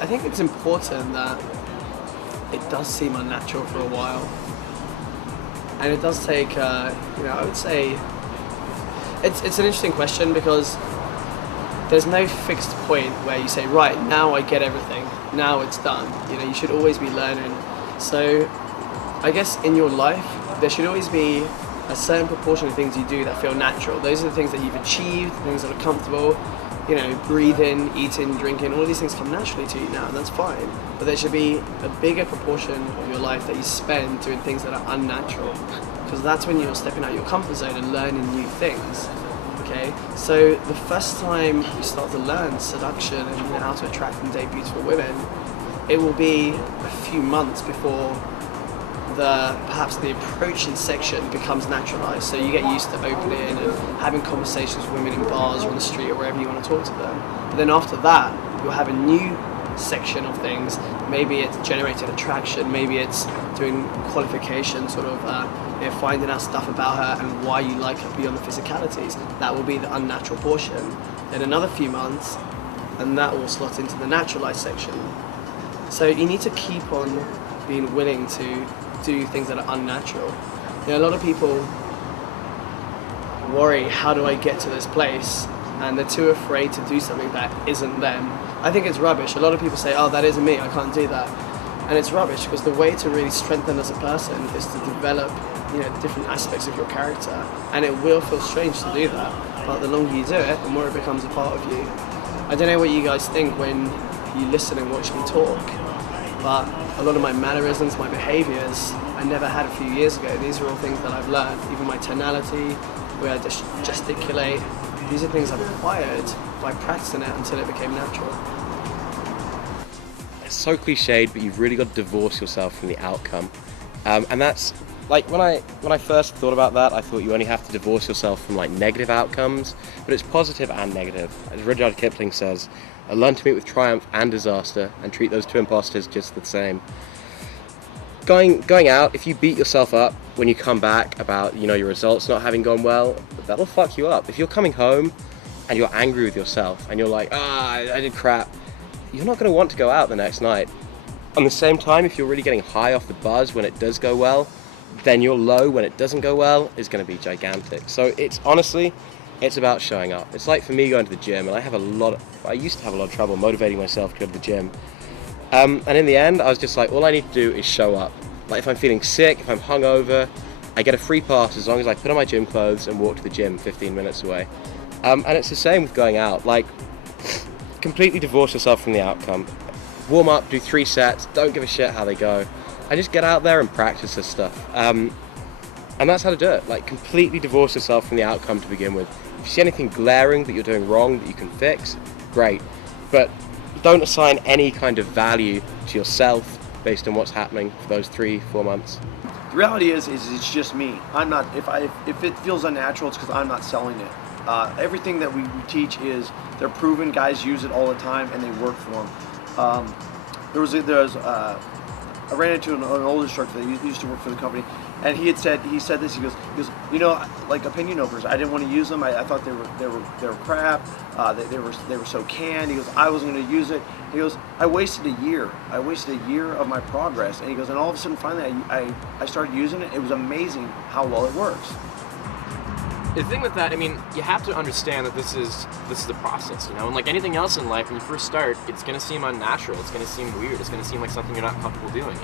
I think it's important that it does seem unnatural for a while, and it does take, I would say, it's an interesting question because there's no fixed point where you say, right, now I get everything, now it's done. You should always be learning. So I guess in your life, there should always be a certain proportion of things you do that feel natural. Those are the things that you've achieved, the things that are comfortable. Breathing, eating, drinking, all these things come naturally to you now, and that's fine. But there should be a bigger proportion of your life that you spend doing things that are unnatural, because that's when you're stepping out of your comfort zone and learning new things. Okay, so the first time you start to learn seduction and how to attract and date beautiful women, it will be a few months before perhaps the approaching section becomes naturalized. So you get used to opening and having conversations with women in bars or on the street or wherever you want to talk to them. But then after that, you'll have a new section of things. Maybe it's generating attraction, maybe it's doing qualification, finding out stuff about her and why you like her beyond the physicalities. That will be the unnatural portion. In another few months, and that will slot into the naturalized section. So you need to keep on being willing to do things that are unnatural. A lot of people worry, how do I get to this place? And they're too afraid to do something that isn't them. I think it's rubbish. A lot of people say, oh, that isn't me, I can't do that. And it's rubbish, because the way to really strengthen as a person is to develop different aspects of your character. And it will feel strange to do that, but the longer you do it, the more it becomes a part of you. I don't know what you guys think when you listen and watch me talk, but a lot of my mannerisms, my behaviors, I never had a few years ago. These are all things that I've learned. Even my tonality, the way I gesticulate, these are things I've acquired by practicing it until it became natural. It's so cliched, but you've really got to divorce yourself from the outcome. And that's, like, when I first thought about that, I thought you only have to divorce yourself from, negative outcomes, but it's positive and negative. As Rudyard Kipling says, learn to meet with triumph and disaster and treat those two imposters just the same. Going out, if you beat yourself up when you come back about your results not having gone well, that'll fuck you up. If you're coming home and you're angry with yourself and you're like, I did crap, you're not going to want to go out the next night. On the same time, if you're really getting high off the buzz when it does go well, then your low when it doesn't go well is going to be gigantic. So it's about showing up. It's like for me going to the gym, and I used to have a lot of trouble motivating myself to go to the gym. And in the end, I was just like, all I need to do is show up. Like, if I'm feeling sick, if I'm hungover, I get a free pass as long as I put on my gym clothes and walk to the gym 15 minutes away. And it's the same with going out. Completely divorce yourself from the outcome. Warm up, do 3 sets, don't give a shit how they go. And just get out there and practice this stuff. And that's how to do it. Completely divorce yourself from the outcome to begin with. If you see anything glaring that you're doing wrong that you can fix, great. But don't assign any kind of value to yourself based on what's happening for those 3-4 months. The reality is it's just me. I'm not. If it feels unnatural, it's because I'm not selling it. Everything that we teach is they're proven. Guys use it all the time, and they work for them. I ran into an older instructor that used to work for the company, and he said this. He goes, opinion overs. I didn't want to use them. I thought they were crap. They were so canned. He goes, I wasn't going to use it. He goes, I wasted a year. I wasted a year of my progress. And he goes, and all of a sudden, finally, I started using it. It was amazing how well it works. The thing with that, you have to understand that this is the process, and like anything else in life, when you first start, it's going to seem unnatural, it's going to seem weird, it's going to seem like something you're not comfortable doing,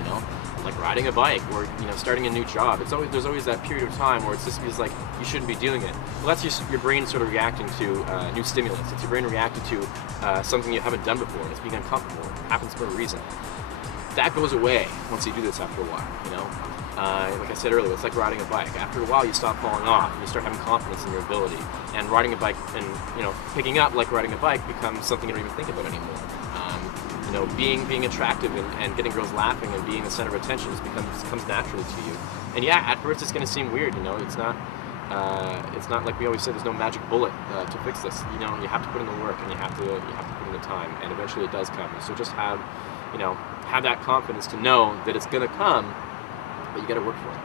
like riding a bike or starting a new job. There's always that period of time where it just feels like you shouldn't be doing it. Well, that's just your brain sort of reacting to new stimulus. It's your brain reacting to something you haven't done before, and it's being uncomfortable. It happens for a reason. That goes away once you do this after a while, Like I said earlier, it's like riding a bike. After a while, you stop falling off, and you start having confidence in your ability. And riding a bike and picking up like riding a bike becomes something you don't even think about anymore. Being attractive and getting girls laughing and being the center of attention just comes naturally to you. And yeah, at first it's going to seem weird. It's not like we always say. There's no magic bullet to fix this. You have to put in the work, and you have to put in the time, and eventually it does come. So just have that confidence to know that it's going to come. But you got to work for it.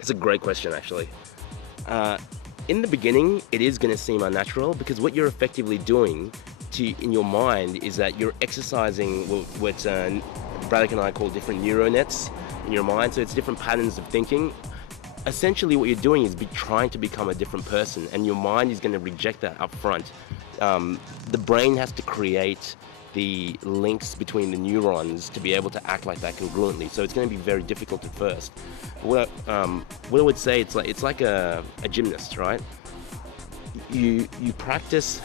It's a great question, actually. in the beginning, it is going to seem unnatural because what you're effectively doing in your mind is that you're exercising what Braddock and I call different neural nets in your mind. So it's different patterns of thinking. Essentially what you're doing is trying to become a different person, and your mind is going to reject that up front. The brain has to create the links between the neurons to be able to act like that congruently. So it's going to be very difficult at first. What I would say, it's like a gymnast, right? You practice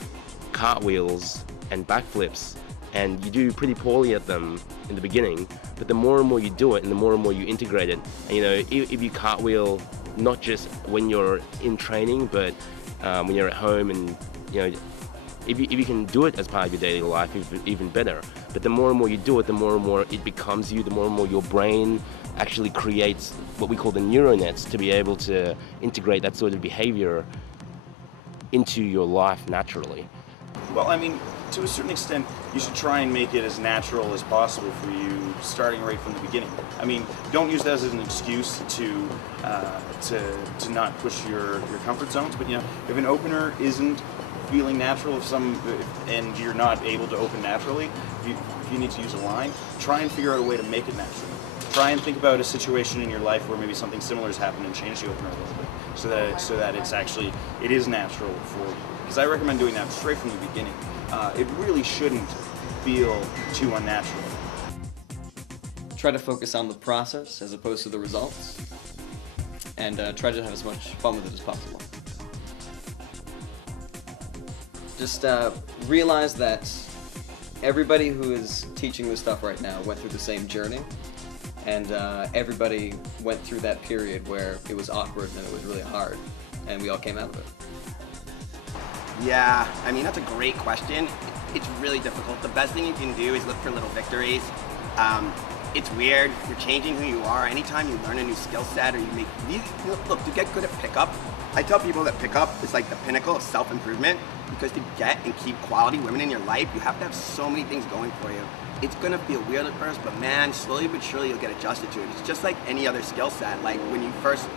cartwheels and backflips, and you do pretty poorly at them in the beginning, but the more and more you do it and the more and more you integrate it, and if you cartwheel not just when you're in training, but when you're at home, and if you can do it as part of your daily life, even better. But the more and more you do it, the more and more it becomes you, the more and more your brain actually creates what we call the neural nets to be able to integrate that sort of behavior into your life naturally. Well, I mean, to a certain extent, you should try and make it as natural as possible for you, starting right from the beginning. I mean, don't use that as an excuse to not push your comfort zones. But if an opener isn't feeling natural, and you're not able to open naturally, if you need to use a line, try and figure out a way to make it natural. Try and think about a situation in your life where maybe something similar has happened and change the opener a little bit, so that it is natural for you. Because I recommend doing that straight from the beginning. It really shouldn't feel too unnatural. Try to focus on the process as opposed to the results, and try to have as much fun with it as possible. Just realize that everybody who is teaching this stuff right now went through the same journey, and everybody went through that period where it was awkward and it was really hard, and we all came out of it. Yeah, I mean, that's a great question. It's really difficult. The best thing you can do is look for little victories. It's weird. You're changing who you are. Anytime you learn a new skill set, or look, to get good at pickup, I tell people that pickup is like the pinnacle of self-improvement, because to get and keep quality women in your life, you have to have so many things going for you. It's gonna feel weird at first, but man, slowly but surely you'll get adjusted to it. It's just like any other skill set. Like when you first,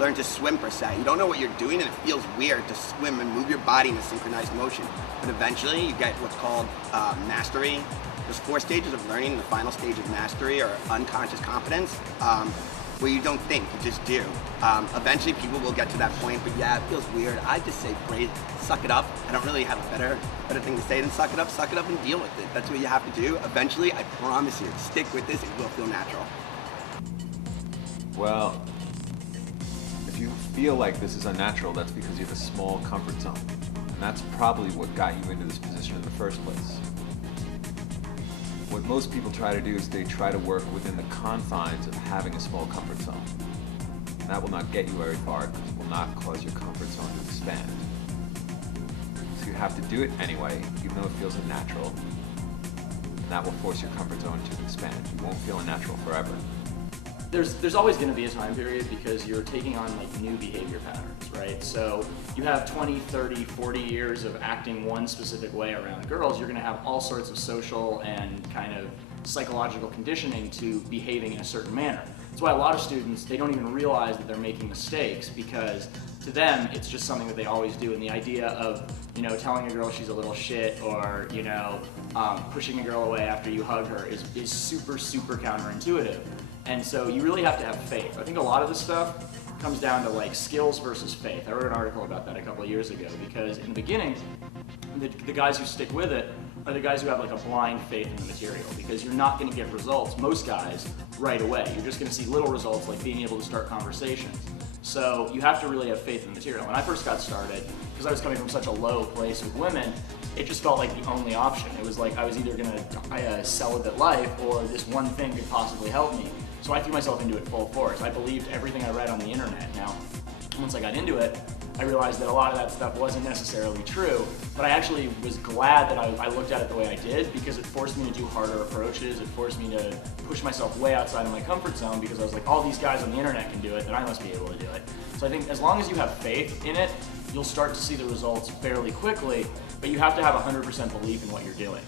learn to swim per se. You don't know what you're doing, and it feels weird to swim and move your body in a synchronized motion. But eventually you get what's called mastery. There's 4 stages of learning. The final stage of mastery, or unconscious competence, where you don't think, you just do. Eventually people will get to that point, but yeah, it feels weird. I just say, suck it up. I don't really have a better thing to say than suck it up and deal with it. That's what you have to do. Eventually, I promise you, stick with this, it will feel natural. Well, if you feel like this is unnatural, that's because you have a small comfort zone. And that's probably what got you into this position in the first place. What most people try to do is they try to work within the confines of having a small comfort zone. And that will not get you very far, because it will not cause your comfort zone to expand. So you have to do it anyway, even though it feels unnatural. And that will force your comfort zone to expand. You won't feel unnatural forever. There's always going to be a time period, because you're taking on like new behavior patterns, right? So you have 20, 30, 40 years of acting one specific way around girls. You're going to have all sorts of social and kind of psychological conditioning to behaving in a certain manner. That's why a lot of students, they don't even realize that they're making mistakes, because to them it's just something that they always do. And the idea of telling a girl she's a little shit, or pushing a girl away after you hug her is super counterintuitive. And so you really have to have faith. I think a lot of this stuff comes down to like skills versus faith. I wrote an article about that a couple of years ago, because in the beginning, the guys who stick with it are the guys who have like a blind faith in the material, because you're not going to get results, most guys, right away. You're just going to see little results, like being able to start conversations. So you have to really have faith in the material. When I first got started, because I was coming from such a low place with women, it just felt like the only option. It was like I was either going to die a celibate life, or this one thing could possibly help me. So I threw myself into it full force. I believed everything I read on the internet. Now, once I got into it, I realized that a lot of that stuff wasn't necessarily true, but I actually was glad that I looked at it the way I did, because it forced me to do harder approaches. It forced me to push myself way outside of my comfort zone, because I was like, all these guys on the internet can do it, then I must be able to do it. So I think as long as you have faith in it, you'll start to see the results fairly quickly, but you have to have 100% belief in what you're doing.